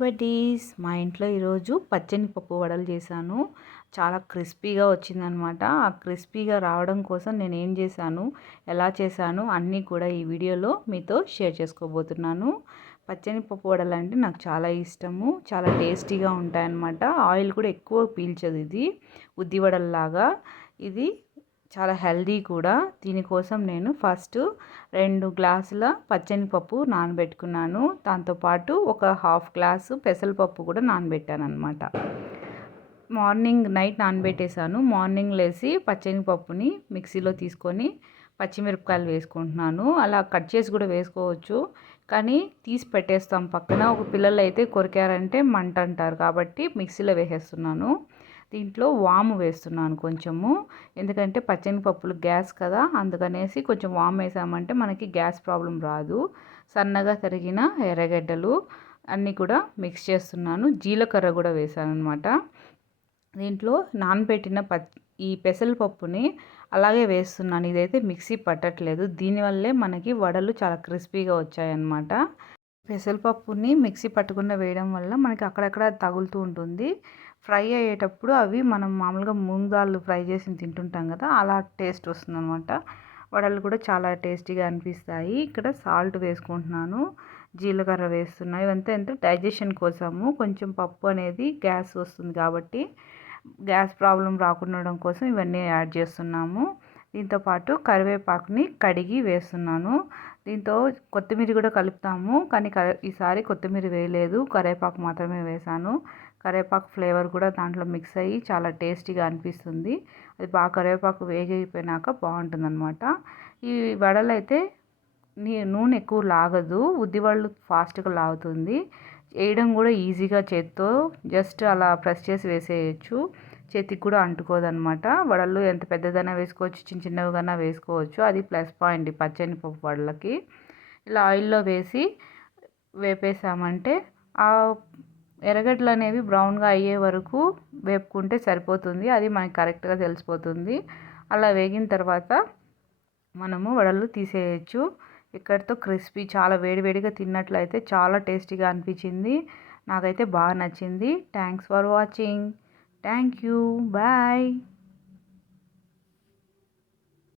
Buddies మా ఇంట్లో ఈరోజు పచ్చని పప్పు వడలు చేశాను. చాలా క్రిస్పీగా వచ్చిందనమాట. ఆ క్రిస్పీగా రావడం కోసం నేను ఏం చేశాను, ఎలా చేశాను అన్నీ కూడా ఈ వీడియోలో మీతో షేర్ చేసుకోబోతున్నాను. పచ్చని పప్పు వడలు అంటే నాకు చాలా ఇష్టము. చాలా టేస్టీగా ఉంటాయన్నమాట. ఆయిల్ కూడా ఎక్కువ పీల్చదు ఇది. ఉద్ది వడల్లాగా ఇది చాలా హెల్దీ కూడా. దీనికోసం నేను ఫస్ట్ 2 గ్లాసుల పచ్చనిపప్పు నానబెట్టుకున్నాను. దాంతోపాటు ఒక హాఫ్ గ్లాసు పెసరపప్పు కూడా నానబెట్టాను అనమాట. నైట్ నానబెట్టేశాను. మార్నింగ్ లేసి పచ్చనిపప్పుని మిక్సీలో తీసుకొని పచ్చిమిరపకాయలు వేసుకుంటున్నాను. అలా కట్ చేసి కూడా వేసుకోవచ్చు, కానీ తీసి పెట్టేస్తాం పక్కన. ఒక పిల్లలు అయితే కొరికారంటే మంట అంటారు, కాబట్టి మిక్సీలో వేసేస్తున్నాను. దీంట్లో వాము వేస్తున్నాను కొంచెము, ఎందుకంటే పచ్చనిపప్పులు గ్యాస్ కదా, అందుకనేసి కొంచెం వాము వేసామంటే మనకి గ్యాస్ ప్రాబ్లం రాదు. సన్నగా తరిగిన ఎర్రగడ్డలు అన్నీ కూడా మిక్స్ చేస్తున్నాను. జీలకర్ర కూడా వేసాను అనమాట. దీంట్లో నానబెట్టిన ఈ పెసరపప్పుని అలాగే వేస్తున్నాను. ఇదైతే మిక్సీ పట్టట్లేదు. దీనివల్లే మనకి వడలు చాలా క్రిస్పీగా వచ్చాయన్నమాట. పెసరపప్పుని మిక్సీ పట్టకుండా వేయడం వల్ల మనకి అక్కడక్కడ తగులుతూ ఉంటుంది. ఫ్రై అయ్యేటప్పుడు అవి మనం మామూలుగా మూంగ్ దాల్ ఫ్రై చేసి తింటుంటాం కదా, అలా టేస్ట్ వస్తుందన్నమాట. వడలు కూడా చాలా టేస్టీగా అనిపిస్తాయి. ఇక్కడ సాల్ట్ వేసుకుంటున్నాను, జీలకర్ర వేస్తున్నాను. ఇవంతా అంటే డైజెషన్ కోసము. కొంచెం పప్పు అనేది గ్యాస్ వస్తుంది కాబట్టి గ్యాస్ ప్రాబ్లం రాకుండా ఉండడం కోసం ఇవన్నీ యాడ్ చేస్తున్నాము. దీంతోపాటు కరివేపాకుని కడిగి వేస్తున్నాను. దీంతో కొత్తిమీర కూడా కలుపుతాము, కానీ ఈసారి కొత్తిమీర వేయలేదు, కరివేపాకు మాత్రమే వేసాను. కరివేపాకు ఫ్లేవర్ కూడా దాంట్లో మిక్స్ అయ్యి చాలా టేస్టీగా అనిపిస్తుంది. అది బాగా కరివేపాకు వేగిపోయినాక బాగుంటుందన్నమాట. ఈ వడలు అయితే నూనె ఎక్కువ లాగదు. ఉద్దివడలు ఫాస్ట్గా లాగుతుంది. వేయడం కూడా ఈజీగా చేత్తో జస్ట్ అలా ప్రెస్ చేసి వేసేయచ్చు. చేతికి కూడా అంటుకోదనమాట. వడలు ఎంత పెద్దదైనా వేసుకోవచ్చు, చిన్న చిన్నవిగా వేసుకోవచ్చు. అది ప్లస్ పాయింట్ పచ్చని పప్పు వడలకి. ఇలా ఆయిల్లో వేసి వేపేసామంటే ఆ ఎర్రగడ్డలు అనేవి బ్రౌన్గా అయ్యే వరకు వేపుకుంటే సరిపోతుంది. అది మనకి కరెక్ట్గా తెలిసిపోతుంది. అలా వేగిన తర్వాత మనము వడలు తీసేయచ్చు. ఇక్కడితో క్రిస్పీ, చాలా వేడివేడిగా తిన్నట్లయితే చాలా టేస్టీగా అనిపించింది. నాకైతే బాగా నచ్చింది. Thanks for watching. Thank you. Bye.